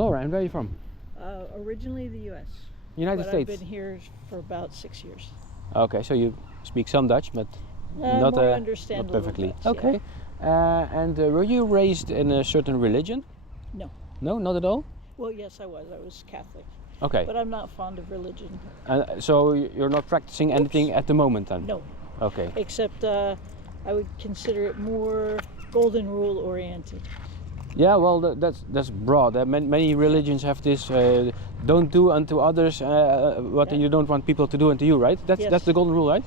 Laura, and where are you from? Originally the U.S. United but States. I've been here for about 6 years. Okay, so you speak some Dutch, but not, more understand not a little perfectly. Dutch, Okay. And were you raised in a certain religion? No. No, not at all? Well, yes, I was. I was Catholic. Okay. But I'm not fond of religion. So you're not practicing anything at the moment then? No. Okay. Except I would consider it more golden rule oriented. Yeah, well, that's broad. Many religions have this: don't do unto others what you don't want people to do unto you, right? That's the golden rule, right?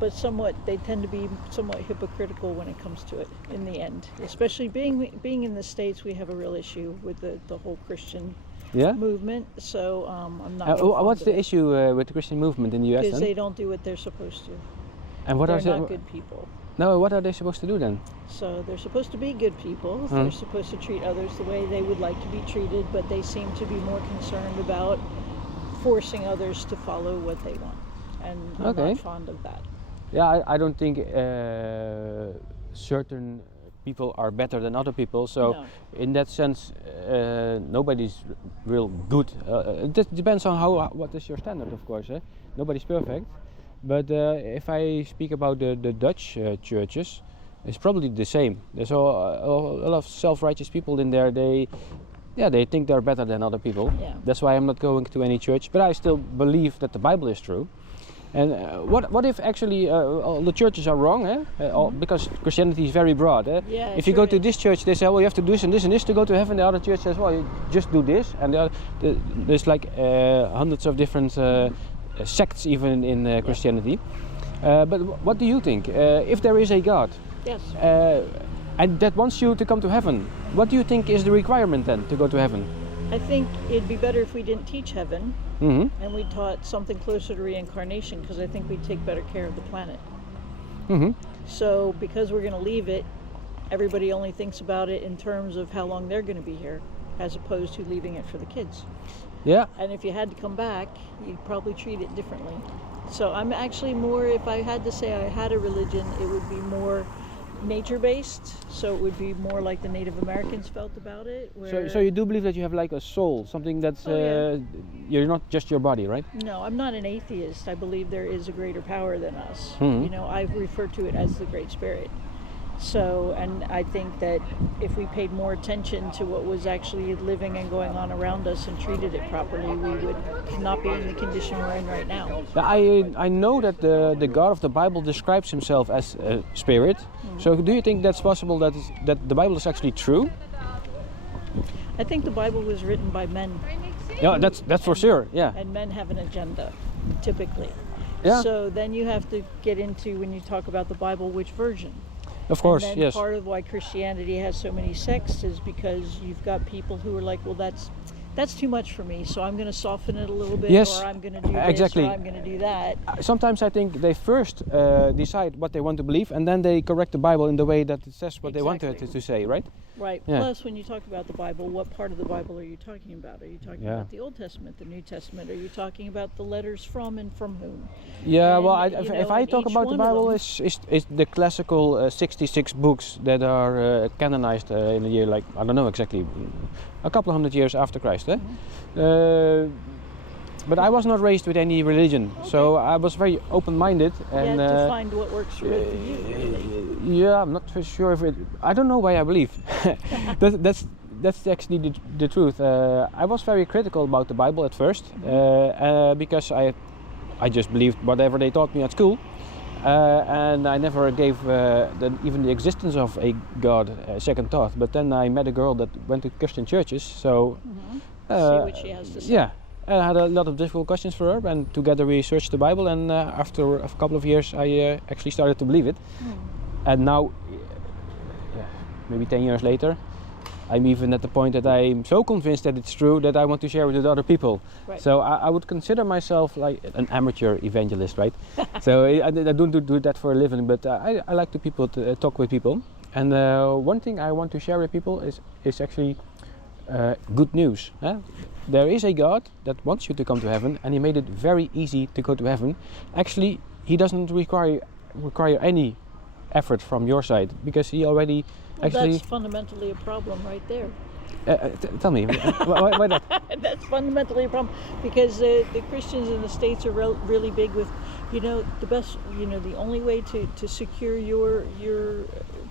But somewhat they tend to be somewhat hypocritical when it comes to it in the end. Especially being in the States, we have a real issue with the whole Christian movement. So I'm not. What's the issue with the Christian movement in the U.S. Because they don't do what they're supposed to. And what they're are not good people. No, what are they supposed to do then? So they're supposed to be good people. They're supposed to treat others the way they would like to be treated, but they seem to be more concerned about forcing others to follow what they want. And I'm not fond of that. Yeah, I don't think certain people are better than other people. So in that sense, nobody's real good. It depends on what is your standard, of course. Nobody's perfect. But if I speak about the Dutch churches, it's probably the same. There's a lot of self-righteous people in there. They think they're better than other people. Yeah. That's why I'm not going to any church. But I still believe that the Bible is true. And what if actually all the churches are wrong? Because Christianity is very broad. Yeah, if you go to this church, they say, well, you have to do this and this and this to go to heaven. The other church says, well, you just do this. And there's like hundreds of different sects even in Christianity. But what do you think? If there is a God, yes, and that wants you to come to heaven, what do you think is the requirement then to go to heaven? I think it'd be better if we didn't teach heaven and we taught something closer to reincarnation, because I think we'd take better care of the planet. So because we're going to leave it, everybody only thinks about it in terms of how long they're going to be here, as opposed to leaving it for the kids. Yeah. And if you had to come back, you'd probably treat it differently. So I'm actually more, if I had to say I had a religion, it would be more nature-based. So it would be more like the Native Americans felt about it. So you do believe that you have like a soul, something that's you're not just your body, right? No, I'm not an atheist. I believe there is a greater power than us. You know, I've referred to it as the Great Spirit. So, and I think that if we paid more attention to what was actually living and going on around us and treated it properly, we would not be in the condition we're in right now. I know that the God of the Bible describes himself as a spirit. So do you think that's possible, that the Bible is actually true? I think the Bible was written by men. Yeah, that's for sure, yeah. And men have an agenda, typically. Yeah. So then you have to get into, when you talk about the Bible, which version? Of course, and then yes. Part of why Christianity has so many sects is because you've got people who are like, well, that's too much for me, so I'm going to soften it a little bit, or I'm going to do this, or I'm going to do that. Sometimes I think they first decide what they want to believe, and then they correct the Bible in the way that it says what they want it to say, right? Right. Yeah. Plus, when you talk about the Bible, what part of the Bible are you talking about? Are you talking about the Old Testament, the New Testament? Are you talking about the letters from and from whom? Yeah, and, well, if I talk about the Bible, it's the classical 66 books that are canonized in a year, like, I don't know exactly, a couple of hundred years after Christ. But I was not raised with any religion, so I was very open-minded. And to find what works for you, really. Yeah, I'm not sure if it. I don't know why I believe. That's actually the truth. I was very critical about the Bible at first, because I just believed whatever they taught me at school, and I never gave even the existence of a God a second thought. But then I met a girl that went to Christian churches, so see what she has to say. Yeah. I had a lot of difficult questions for her, and together we searched the Bible, and after a couple of years I actually started to believe it. And now, maybe 10 years later, I'm even at the point that I'm so convinced that it's true that I want to share it with other people. Right. So I would consider myself like an amateur evangelist, right? So I don't do that for a living, but I like to talk with people. And one thing I want to share with people is actually good news. There is a God that wants you to come to heaven, and he made it very easy to go to heaven. Actually, he doesn't require any effort from your side, because he already that's fundamentally a problem right there. Tell me, why that? That's fundamentally a problem because the Christians in the States are really big with, the only way to secure your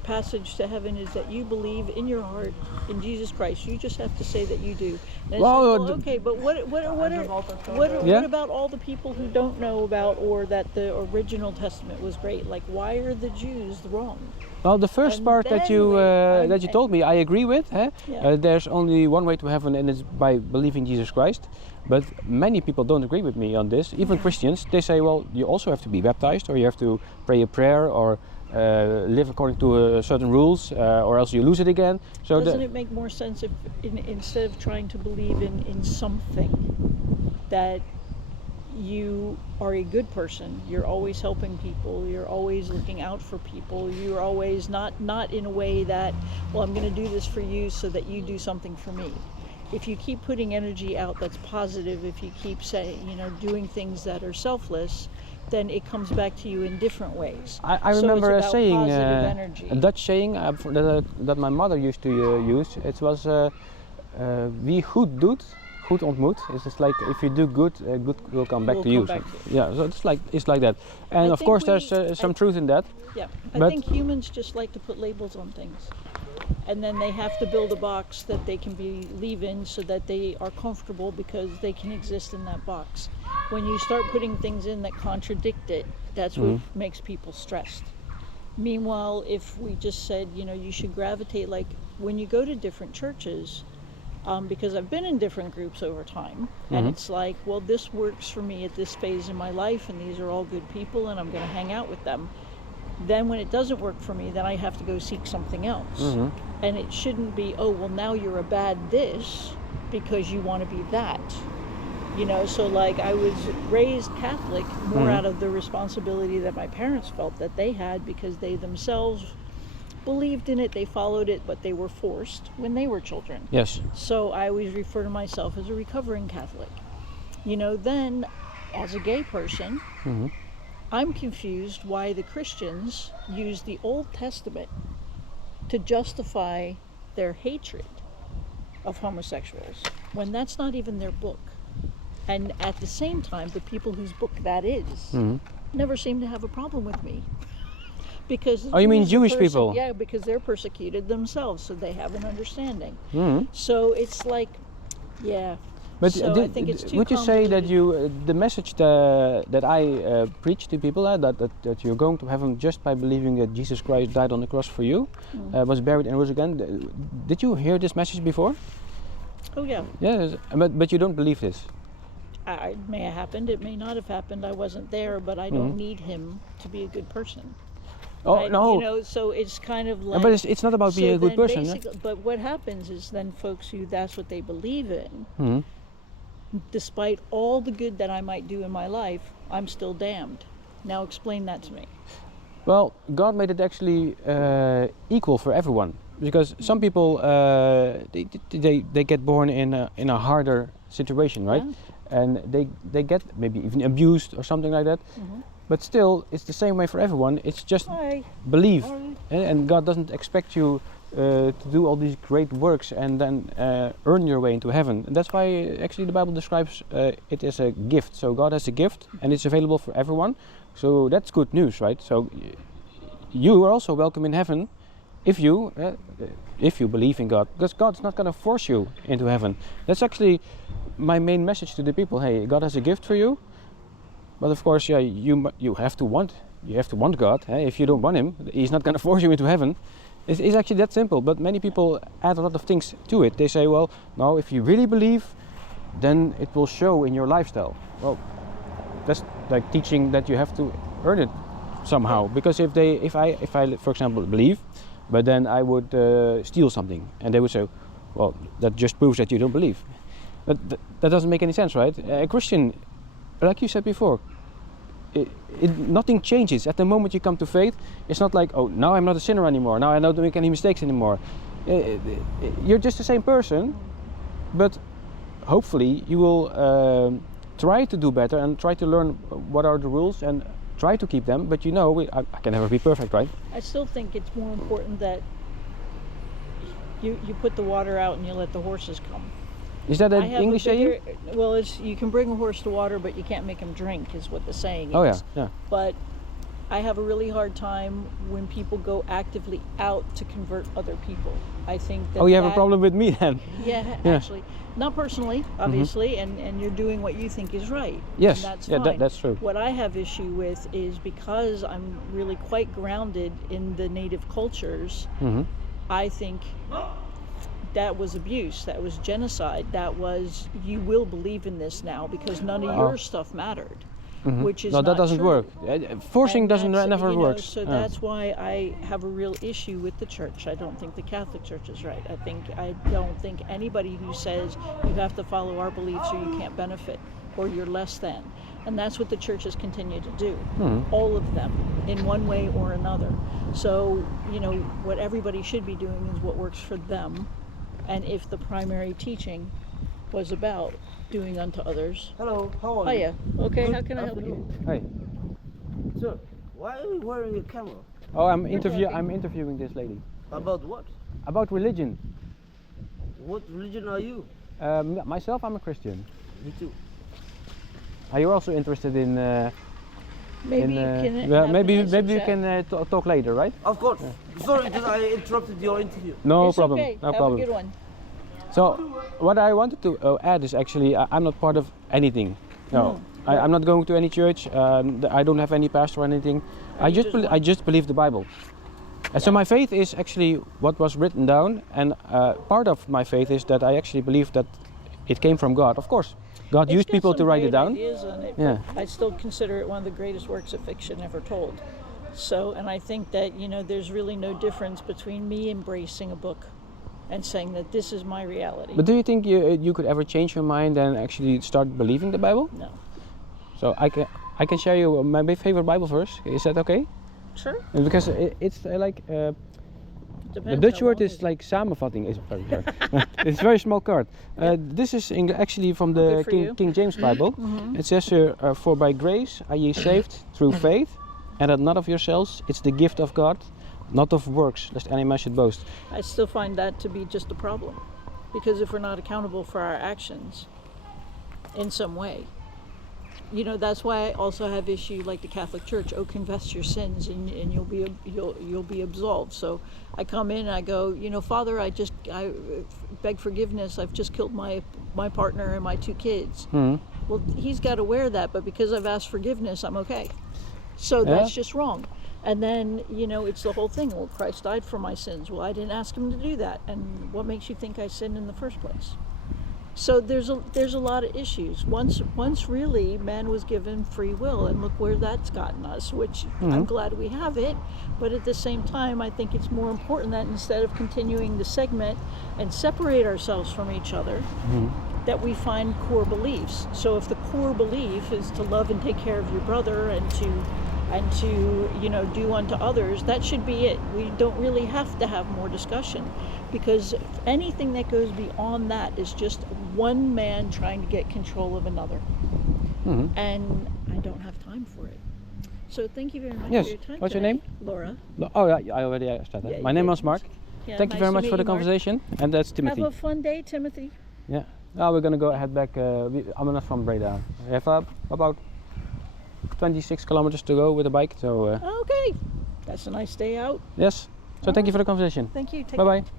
passage to heaven is that you believe in your heart in Jesus Christ. You just have to say that you do. And okay, but what about all the people who don't know about or that the original Testament was great? Like, why are the Jews wrong? Well, the first part that you told me, I agree with. Yeah. There's only one way to heaven, and it's by believing Jesus Christ. But many people don't agree with me on this. Even Christians, they say, well, you also have to be baptized, or you have to pray a prayer, or live according to certain rules, or else you lose it again. So doesn't it make more sense if instead of trying to believe in something that you are a good person, you're always helping people, you're always looking out for people, you're always not in a way that, well, I'm going to do this for you so that you do something for me. If you keep putting energy out that's positive, if you keep doing things that are selfless, then it comes back to you in different ways. I remember a saying, a Dutch saying that my mother used to use. It was, wie goed doet, goed ontmoet. It's just like if you do good, good will come back to you. Yeah, so it's like that. And of course there's some truth in that. Yeah, I think humans just like to put labels on things. And then they have to build a box that they can believe in so that they are comfortable because they can exist in that box. When you start putting things in that contradict it, that's what makes people stressed. Meanwhile, if we just said, you should gravitate, like when you go to different churches, because I've been in different groups over time, and it's like, well, this works for me at this phase in my life, and these are all good people, and I'm going to hang out with them. Then when it doesn't work for me, then I have to go seek something else. And it shouldn't be, oh, well, now you're a bad this because you want to be that. So like I was raised Catholic more out of the responsibility that my parents felt that they had because they themselves believed in it, they followed it, but they were forced when they were children. Yes. So I always refer to myself as a recovering Catholic. Then as a gay person, I'm confused why the Christians use the Old Testament to justify their hatred of homosexuals when that's not even their book. And at the same time, the people whose book that is never seem to have a problem with me. Because you mean Jewish people? Yeah, because they're persecuted themselves, so they have an understanding. So it's like, yeah. But so I think it's too would you say that the message that I preach to people, that you're going to heaven just by believing that Jesus Christ died on the cross for you, was buried and rose again, did you hear this message before? Oh yeah. Yes, but you don't believe this? It may have happened, it may not have happened, I wasn't there, but I don't need him to be a good person. Oh, no. So it's kind of like... But it's not about being a good person. But what happens is then folks who that's what they believe in, despite all the good that I might do in my life, I'm still damned. Now explain that to me. Well, God made it actually equal for everyone. Because some people, they get born in a harder situation, right? Yeah. And they get maybe even abused or something like that. But still, it's the same way for everyone. It's just believe. And God doesn't expect you to do all these great works and then earn your way into heaven. And that's why actually the Bible describes it as a gift. So God has a gift and it's available for everyone. So that's good news, right? So you are also welcome in heaven if you believe in God. Because God's not going to force you into heaven. That's actually my main message to the people. Hey, God has a gift for you. But of course, yeah, you have to want God. If you don't want Him, He's not going to force you into heaven. It's actually that simple. But many people add a lot of things to it. They say, well, no, if you really believe, then it will show in your lifestyle. Well, that's like teaching that you have to earn it somehow. Because if I, for example, believe, but then I would steal something, and they would say, well, that just proves that you don't believe. But that doesn't make any sense, right? A Christian, like you said before, nothing changes. At the moment you come to faith, it's not like, oh, now I'm not a sinner anymore, now I don't make any mistakes anymore. You're just the same person, but hopefully you will try to do better and try to learn what are the rules and try to keep them, but I can never be perfect, right? I still think it's more important that You put the water out and you let the horses come. Is that I an have a English saying? Well, it's you can bring a horse to water, but you can't make him drink, is what the saying Oh is. yeah, yeah. But I have a really hard time when people go actively out to convert other people. I think that Oh, you have a that- problem with me then? Yeah, Yeah. actually, not personally, obviously, and you're doing what you think is right. Yes, and that's yeah, fine. that's true. What I have issue with is because I'm really quite grounded in the native cultures. Mm-hmm. I think that was abuse, that was genocide, that was you will believe in this now because none of your stuff mattered, which is No, that not doesn't true. work. Forcing And doesn't that's, never you know, works. So Yeah. that's why I have a real issue with the church. I don't think the Catholic Church is right. I don't think anybody who says you have to follow our beliefs or you can't benefit or you're less than. And that's what the churches continue to do. All of them, in one way or another. So, you know, what everybody should be doing is what works for them. And if the primary teaching was about doing unto others. Hello, how are Oh you? yeah. Okay, Good how can I help you? afternoon. Hey. Sir, why are you wearing a camera? Oh, I'm interviewing this lady About what? about religion. What religion are you? Myself, I'm a Christian. Me too. Are you also interested in? Maybe you can. Well, have maybe a nice maybe you chat. can talk later, right? Of course. Sorry that I interrupted your interview. No It's problem. Okay. No have problem. a good one. So, what I wanted to add is actually I'm not part of anything. No, I'm not going to any church. I don't have any pastor or anything. I just believe the Bible. And so my faith is actually what was written down, and part of my faith is that I actually believe that it came from God. Of course, God It's used got people to some write it great down. ideas on it, Yeah. but I still consider it one of the greatest works of fiction ever told. So, and I think that, you know, there's really no difference between me embracing a book and saying that this is my reality. But do you think you could ever change your mind and actually start believing the Bible? No. So I can share you my favorite Bible verse. Is that okay? Sure. Because it's like the Depends Dutch how word long is like samenvatting. Is very sorry. It's a very small card. This is actually from the Good for you. King James Bible. It says here, "For by grace are ye saved through faith, and that not of yourselves; it's the gift of God, not of works, lest any man should boast." I still find that to be just a problem. Because if we're not accountable for our actions in some way, you know, that's why I also have issue like the Catholic Church. Oh, confess your sins and you'll be absolved. So I come in and I go, you know, Father, I beg forgiveness. I've just killed my partner and my 2 kids. Well, he's got to wear that, but because I've asked forgiveness, I'm okay. So that's just wrong. And then, you know, it's the whole thing. Well, Christ died for my sins. Well, I didn't ask him to do that. And what makes you think I sinned in the first place? So there's a lot of issues. Once really man was given free will, and look where that's gotten us, which I'm glad we have it. But at the same time, I think it's more important that instead of continuing to segment and separate ourselves from each other, that we find core beliefs. So if the core belief is to love and take care of your brother and to you know, do unto others, that should be it. We don't really have to have more discussion, because anything that goes beyond that is just one man trying to get control of another. And I don't have time for it. So thank you very much Yes. for your time What's your today. name? Laura. Oh, yeah, I already said that. Yeah, My you name did. was Mark. Yeah, Thank you nice very to much meet for the you, Mark. conversation. And that's Timothy. Have a fun day, Timothy. Yeah. Now we're gonna go head back. I'm not from Breda. We have about 26 kilometers to go with a bike. So Okay. That's a nice day out. yes. So thank you for the conversation. Thank you. Take Bye care. bye.